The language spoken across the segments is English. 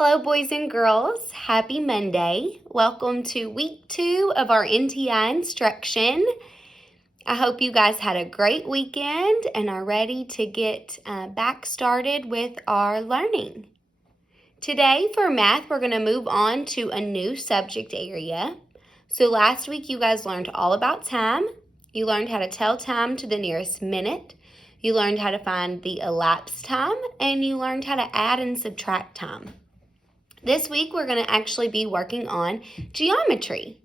Hello, boys and girls. Happy Monday. Welcome to week 2 of our NTI instruction. I hope you guys had a great weekend and are ready to get back started with our learning. Today for math, we're going to move on to a new subject area. So last week you guys learned all about time. You learned how to tell time to the nearest minute. You learned how to find the elapsed time, and you learned how to add and subtract time. This week, we're going to actually be working on geometry.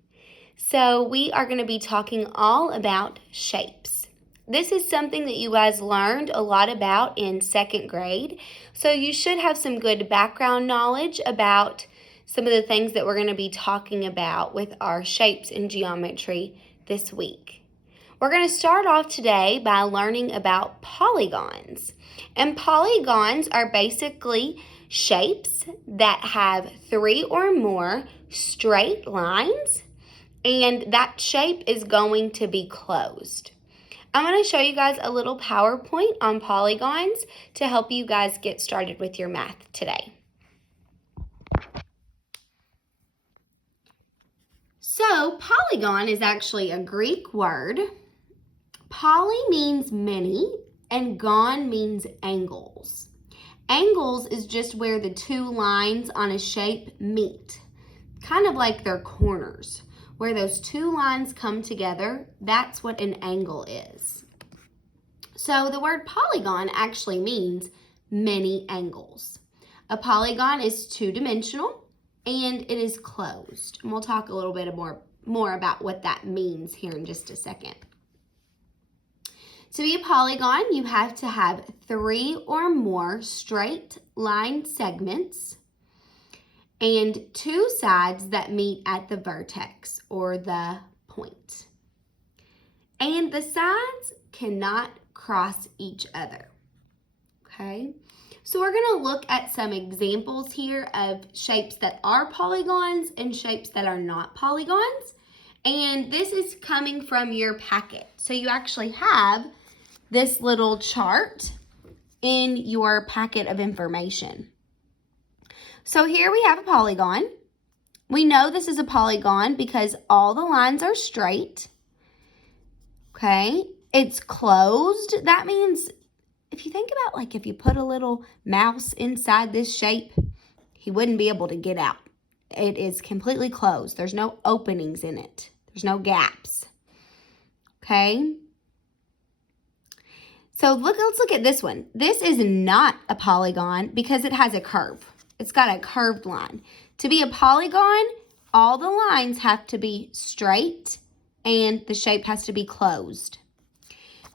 So we are going to be talking all about shapes. This is something that you guys learned a lot about in 2nd grade. So you should have some good background knowledge about some of the things that we're going to be talking about with our shapes in geometry this week. We're going to start off today by learning about polygons. And polygons are basically shapes that have 3 or more straight lines, and that shape is going to be closed. I'm going to show you guys a little PowerPoint on polygons to help you guys get started with your math today. So, polygon is actually a Greek word. Poly means many, and gon means angles. Angles is just where the two lines on a shape meet, kind of like their corners. Where those two lines come together, that's what an angle is. So the word polygon actually means many angles. A polygon is two-dimensional and it is closed. And we'll talk a little bit more about what that means here in just a second. To be a polygon, you have to have 3 or more straight line segments and 2 sides that meet at the vertex or the point. And the sides cannot cross each other. Okay? So we're going to look at some examples here of shapes that are polygons and shapes that are not polygons. And this is coming from your packet. So you actually have this little chart in your packet of information. So here we have a polygon. We know this is a polygon because all the lines are straight. Okay, it's closed. That means if you think about like if you put a little mouse inside this shape, he wouldn't be able to get out. It is completely closed. There's no openings in it. There's no gaps. Okay. So let's look at this one. This is not a polygon because it has a curve. It's got a curved line. To be a polygon, all the lines have to be straight and the shape has to be closed.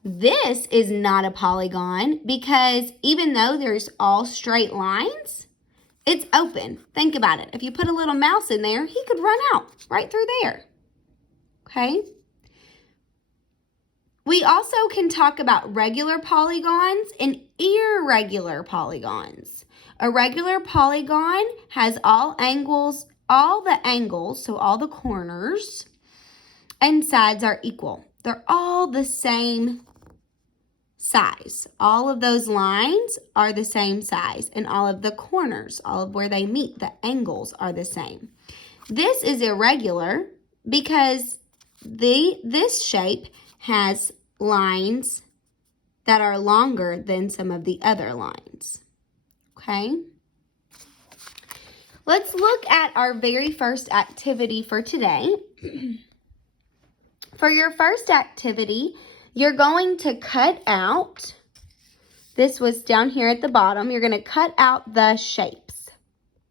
This is not a polygon because even though there's all straight lines, it's open. Think about it. If you put a little mouse in there, he could run out right through there. Okay? We also can talk about regular polygons and irregular polygons. A regular polygon has all the angles, so all the corners and sides are equal. They're all the same size. All of those lines are the same size, and all of the corners, all of where they meet, the angles are the same. This is irregular because this shape has lines that are longer than some of the other lines. Okay? Let's look at our very first activity for today. For your first activity, you're going to cut out, this was down here at the bottom, you're going to cut out the shapes.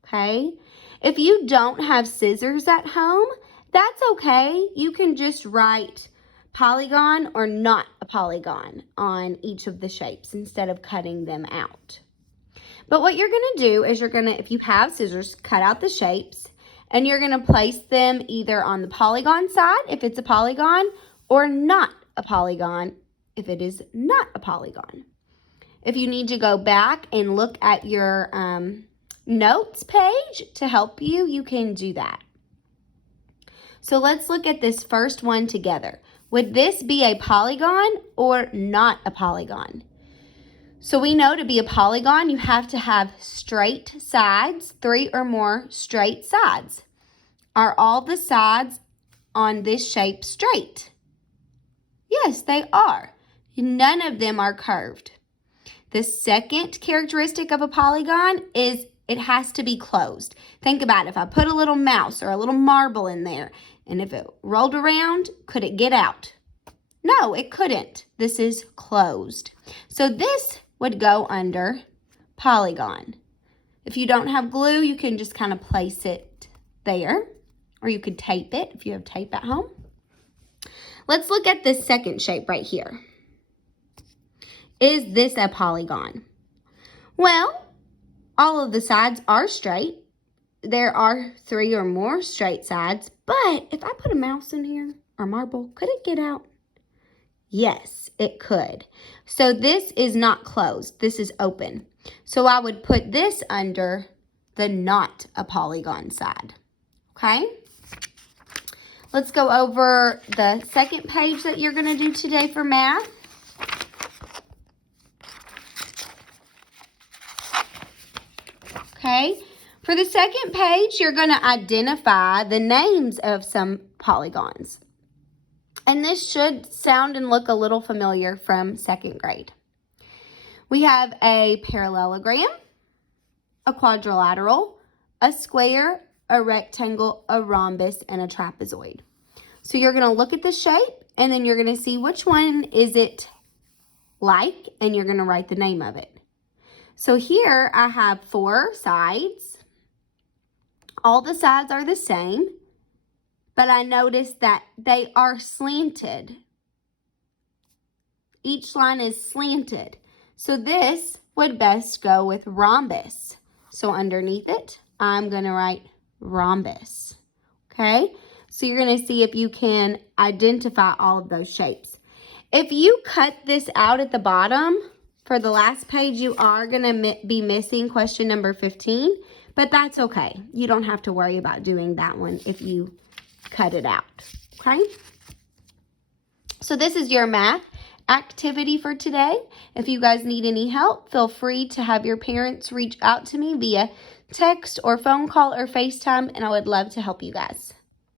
Okay? If you don't have scissors at home, that's okay. You can just write polygon or not a polygon on each of the shapes instead of cutting them out. But what you're going to do is if you have scissors, cut out the shapes, and you're going to place them either on the polygon side if it's a polygon or not a polygon if it is not a polygon. If you need to go back and look at your notes page to help you, you can do that. So let's look at this first one together. Would this be a polygon or not a polygon? So we know to be a polygon, you have to have straight sides, 3 or more straight sides. Are all the sides on this shape straight? Yes, they are. None of them are curved. The second characteristic of a polygon is it has to be closed. Think about it. If I put a little mouse or a little marble in there, and if it rolled around, could it get out? No, it couldn't. This is closed. So this would go under polygon. If you don't have glue, you can just kind of place it there, or you could tape it if you have tape at home. Let's look at this second shape right here. Is this a polygon? Well, all of the sides are straight. There are 3 or more straight sides, but if I put a mouse in here or marble, could it get out? Yes, it could. So this is not closed. This is open. So I would put this under the not a polygon side. Okay? Let's go over the second page that you're going to do today for math. Okay? For the second page, you're going to identify the names of some polygons. And this should sound and look a little familiar from second grade. We have a parallelogram, a quadrilateral, a square, a rectangle, a rhombus, and a trapezoid. So you're going to look at the shape, and then you're going to see which one is it like, and you're going to write the name of it. So here I have 4 sides. All the sides are the same. But I noticed that they are slanted. Each line is slanted. So this would best go with rhombus. So underneath it, I'm going to write rhombus. Okay? So you're going to see if you can identify all of those shapes. If you cut this out at the bottom, for the last page, you are going to be missing question number 15. But that's okay. You don't have to worry about doing that one if you cut it out, okay? So this is your math activity for today. If you guys need any help, feel free to have your parents reach out to me via text or phone call or FaceTime, and I would love to help you guys.